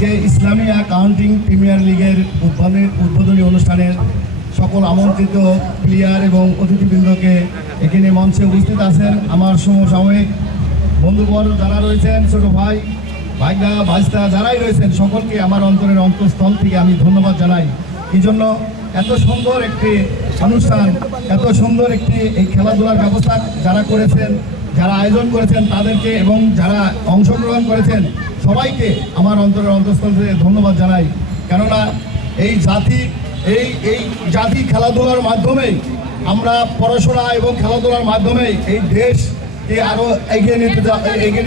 আজকে ইসলামী accounting premier লিগের উদ্বোধনী অনুষ্ঠানের সকল আমন্ত্রিত প্লেয়ার এবং অতিথিবৃন্দকে এখানে মঞ্চে উপস্থিত আছেন আমার সমসাময়িক বন্ধুবর্গ যারা রয়েছেন, ছোট ভাই ভাইরা ভাইস্তা যারাই রয়েছেন সকলকে আমার অন্তরের অন্তঃস্থল থেকে আমি ধন্যবাদ জানাই। এই জন্য এত সুন্দর একটি অনুষ্ঠান, এত সুন্দর একটি এই খেলাধুলার ব্যবস্থা যারা করেছেন, যারা আয়োজন করেছেন তাদেরকে এবং যারা অংশগ্রহণ করেছেন সবাইকে আমার অন্তরের অন্তঃস্থল থেকে ধন্যবাদ জানাই। কেননা এই জাতি খেলাধুলার মাধ্যমেই আমরা পড়াশোনা এবং খেলাধুলার মাধ্যমে এই দেশকে আরও এগিয়ে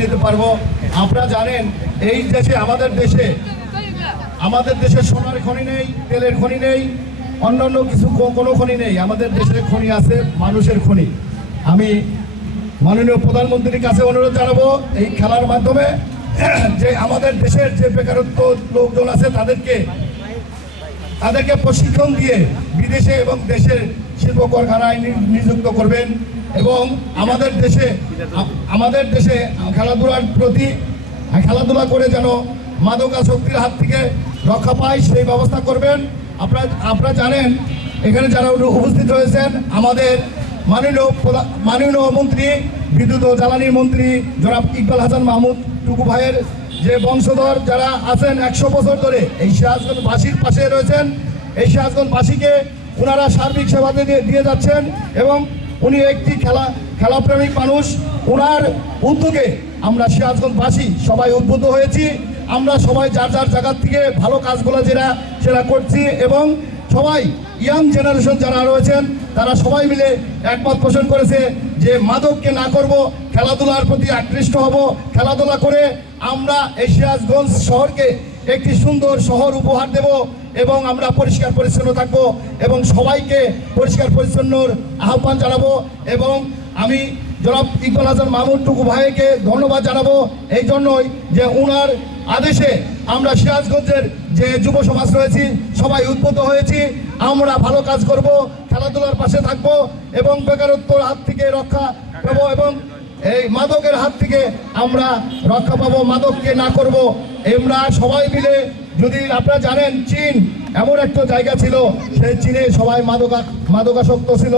নিতে পারবো। আপনারা জানেন এই দেশে আমাদের দেশে সোনার খনি নেই, তেলের খনি নেই, অন্যান্য কিছু কোনো খনি নেই। আমাদের দেশে খনি আছে মানুষের খনি। আমি মাননীয় প্রধানমন্ত্রীর কাছে অনুরোধ জানাবো এই খেলার মাধ্যমে যে আমাদের দেশের যে বেকারত্ব লোকজন আছে তাদেরকে প্রশিক্ষণ দিয়ে বিদেশে এবং দেশের শিল্প কারখানায় নিযুক্ত করবেন এবং আমাদের দেশে খেলাধুলা করে যেন মাদকাসক্তির হাত থেকে রক্ষা পায় সেই ব্যবস্থা করবেন। আপনারা জানেন এখানে যারা উপস্থিত রয়েছেন আমাদের মাননীয় মন্ত্রী বিদ্যুৎ ও জ্বালানি মন্ত্রী জনাব ইকবাল হাসান মাহমুদ টুকু ভাইয়ের যে বংশধর যারা আছেন 100 বছর ধরে এই সিরাজগঞ্জবাসীর পাশে রয়েছেন। এই সিরাজগঞ্জবাসীকে ওনারা সার্বিক সেবা দিয়ে যাচ্ছেন এবং উনি একটি খেলাপ্রেমিক মানুষ। ওনার উদ্যোগে আমরা সিরাজগঞ্জবাসী সবাই উদ্বুদ্ধ হয়েছি। আমরা সবাই যার জায়গার থেকে ভালো কাজগুলো সেটা করছি এবং সবাই ইয়াং জেনারেশন যারা রয়েছেন তারা সবাই মিলে একমত পোষণ করেছে যে মাদককে না করব, খেলাধুলার প্রতি আকৃষ্ট হব। খেলাধুলা করে আমরা এই সিরাজগঞ্জ শহরকে একটি সুন্দর শহর উপহার দেব এবং আমরা পরিষ্কার পরিচ্ছন্ন থাকব এবং সবাইকে পরিষ্কার পরিচ্ছন্নর আহ্বান জানাবো। এবং আমি জনাব ইকবাল হাসান মাহমুদ টুকু ভাইকে ধন্যবাদ জানাবো এই জন্যই যে ওনার আদেশে আমরা সিরাজগঞ্জের যে যুব সমাজ রয়েছি সবাই উদ্বুদ্ধ হয়েছি। আমরা ভালো কাজ করব, খেলাধুলার পাশে থাকব এবং বেকারত্বের হাত থেকে রক্ষা পাবো এবং এই মাদকের হাত থেকে আমরা রক্ষা পাবো। মাদককে না করব আমরা সবাই মিলে। যদি আপনারা জানেন চীন এমন একটা জায়গা ছিল, সেই চীনে সবাই মাদকাসক্ত ছিল।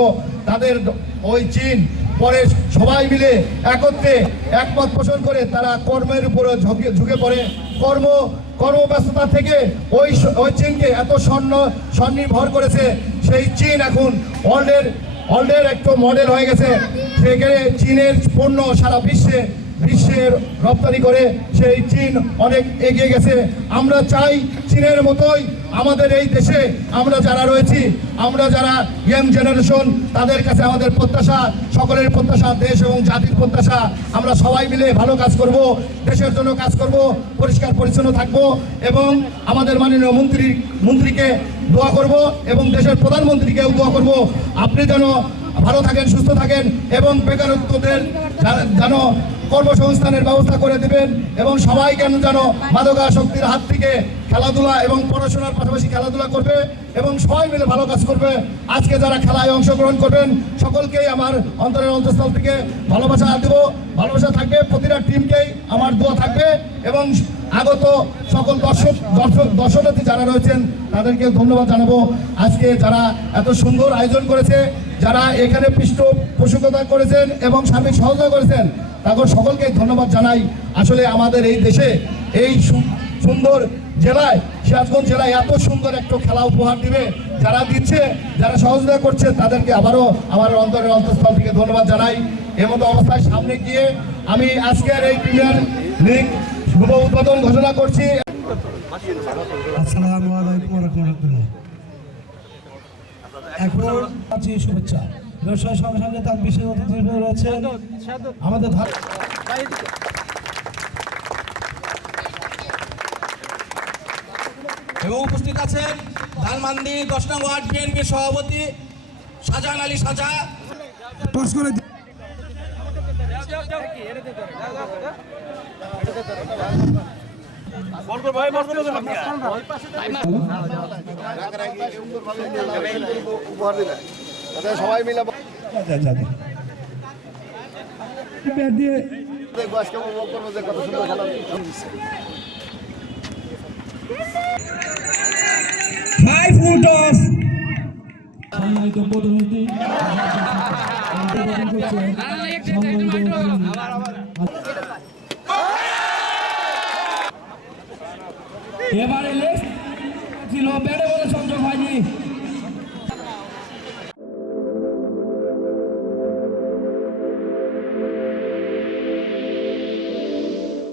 তাদের ওই চীন পরে সবাই মিলে একত্রে একমত পোষণ করে তারা কর্মের উপরে ঝুঁকে পড়ে। কর্মব্যস্ততা থেকে ওই চীনকে এত স্বনির্ভর করেছে। সেই চীন এখন ওয়ার্ল্ডের একটা মডেল হয়ে গেছে। সেখানে চীনের পণ্য সারা বিশ্বের রপ্তানি করে সেই চীন অনেক এগিয়ে গেছে। আমরা চাই চীনের মতোই আমাদের এই দেশে আমরা যারা রয়েছি, আমরা যারা ইয়াং জেনারেশন, তাদের কাছে আমাদের প্রত্যাশা, সকলের প্রত্যাশা, দেশ এবং জাতির প্রত্যাশা, আমরা সবাই মিলে ভালো কাজ করব, দেশের জন্য কাজ করব, পরিষ্কার পরিচ্ছন্ন থাকব এবং আমাদের মাননীয় মন্ত্রীকে দোয়া করব এবং দেশের প্রধানমন্ত্রীকেও দোয়া করব আপনি যেন ভালো থাকেন, সুস্থ থাকেন এবং বেকারত্বদের যেন কর্মসংস্থানের ব্যবস্থা করে দেবেন এবং সবাইকে যেন মাদকাসক্তির হাত থেকে খেলাধুলা এবং পড়াশোনার পাশাপাশি খেলাধুলা করবে এবং সবাই মিলে ভালো কাজ করবে। আজকে যারা খেলায় অংশগ্রহণ করবেন সকলকেই আমার অন্তরের অন্তঃস্থল থেকে ভালোবাসা দেব, ভালোবাসা থাকবে। প্রতিটা টিমকেই আমার দোয়া থাকবে এবং আগত সকল দর্শনার্থী যারা রয়েছেন তাদেরকে ধন্যবাদ জানাবো। আজকে যারা এত সুন্দর আয়োজন করেছে, যারা এখানে পৃষ্ঠপোষকতা করেছেন এবং সার্বিক সহযোগিতা করেছেন তাদের সকলকে ধন্যবাদ জানাই। আসলে আমাদের এই দেশে এই সুন্দর জেলায়, সিরাজগঞ্জ জেলায় এত সুন্দর একটা খেলা উপহার দিবে যারা দিচ্ছে, যারা সহযোগিতা করছে তাদেরকে আবারও আমার অন্তরের অন্তঃস্থল থেকে ধন্যবাদ জানাই। এমতো অবস্থায় সামনে গিয়ে আমি আজকের এই প্রিমিয়ার লিগ শুভ উদ্বোধন ঘোষণা করছি। আসসালামু আলাইকুম ওয়া রাহমাতুল্লাহ। এখন আছি শুভেচ্ছা। ব্যবসায় সঙ্গে সঙ্গে তার বিশেষ অতিথি রয়েছেন আমাদের এবং উপস্থিত আছেন ধানমন্ডি 10 নং ওয়ার্ড বিএনপির সভাপতি শাহজাহান আলী সাজা। সবাই মিলে দিয়ে দেখবো আজকে উপভোগ করবো যে কত সুন্দর খেলা। Full toss. সম্মানিত প্রতিনিধি এবারে লেগ ছিল, ব্যাটে বলে সংযোগ হয়নি।